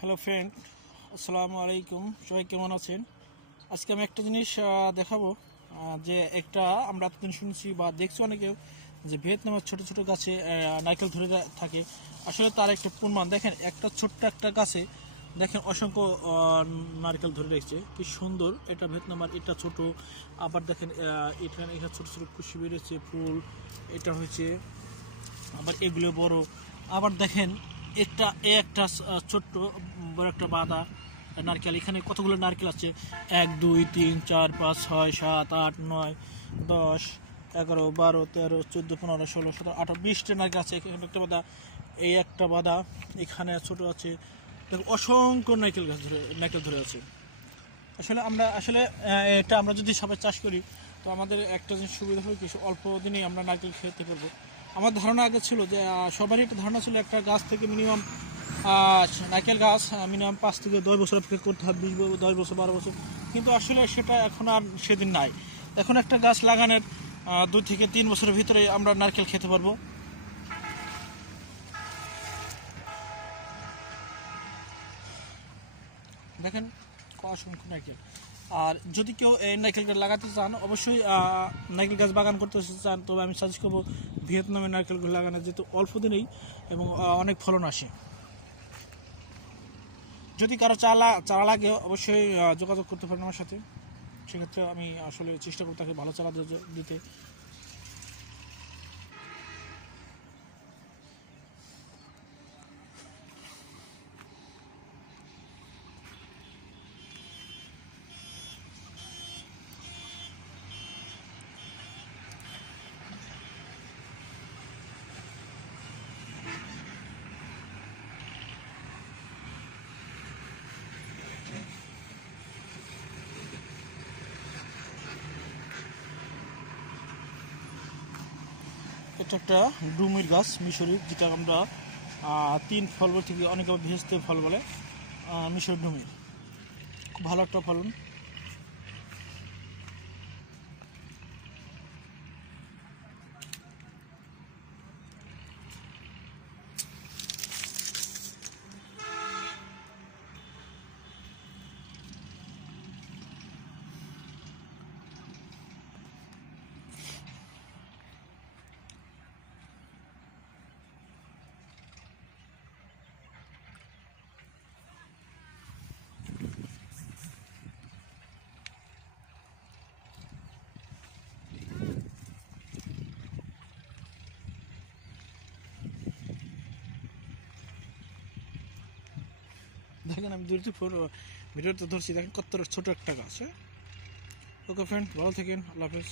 Hello friend, আসসালামু আলাইকুম। সবাই কেমন আছেন? আজকে আমি একটা জিনিস দেখাবো, যে একটা আমরা এতদিন শুনছি বা দেখছি অনেকেও যে ভিয়েতনামের ছোট ছোট গাছে নারকেল ধরে থাকে। আসলে তার একটা প্রমাণ দেখেন, একটা ছোট্ট একটা গাছে দেখেন অসংখ্য নারকেল ধরে রেখেছে। কি সুন্দর! এটা ভিয়েতনামের, এটা ছোট। আবার দেখেন এখানে এখানে ছোট ছোট কুশি বেরিয়েছে, ফুল। এটা হয়েছে, আবার এগুলো বড়। আবার দেখেন একটা ছোট্ট বড় একটা বাদা নারকেল। এখানে কতগুলো নারকেল আছে? 1 2 3 4 5 6 7 8 9 10 11 12 13 14 15 16 17 18 20টা নারকেল আছে। এখানে একটা বাদা, এই একটা বাদা, এখানে ছোট আছে। দেখো অসংখ্য নারকেল ধরে আছে। আসলে এটা আমরা যদি সবাই চাষ করি, তো আমাদের একটা জিনিস সুবিধা হবে, কিছু অল্প দিনেই আমরা নারকেল খেতে পারবো। আমার ধারণা আগে ছিল যে সবারই একটা ধারণা ছিল একটা গাছ থেকে মিনিমাম নারকেল গাছ মিনিমাম 5 থেকে 10 বছর অপেক্ষা করতে হবে, 10 বছর 12 বছর। কিন্তু আসলে সেটা এখন আর সেদিন নাই। এখন একটা গাছ লাগানোর 2 থেকে 3 বছরের ভিতরে আমরা নারকেল খেতে পারবো। দেখেন অসংখ্য নারকেল। আর যদি কেউ এই নারকেল গাছ লাগাতে চান, অবশ্যই নারকেল গাছ বাগান করতে চান, তবে আমি সাজেস্ট করবো ভিয়েতনামের নারকেলগুলো লাগানো, যেহেতু অল্প দিনেই এবং অনেক ফলন আসে। যদি কারো চারা লাগে, অবশ্যই যোগাযোগ করতে পারেন আমার সাথে। সেক্ষেত্রে আমি আসলে চেষ্টা করব তাকে ভালো চারা দিতে। এটা একটা ডুমির গাছ, মিশরি, যেটা আমরা 3 ফল বলে থেকে অনেকে ভেস্তে ফল বলে। মিশর ডুমির খুব ভালো একটা ফলন। দেখেন আমি দূরে ভিডিওতে ধরছি, দেখেন কত ছোট একটা গাছ। ওকে ফ্রেন্ড, ভালো থাকেন, আল্লাহ হাফেজ।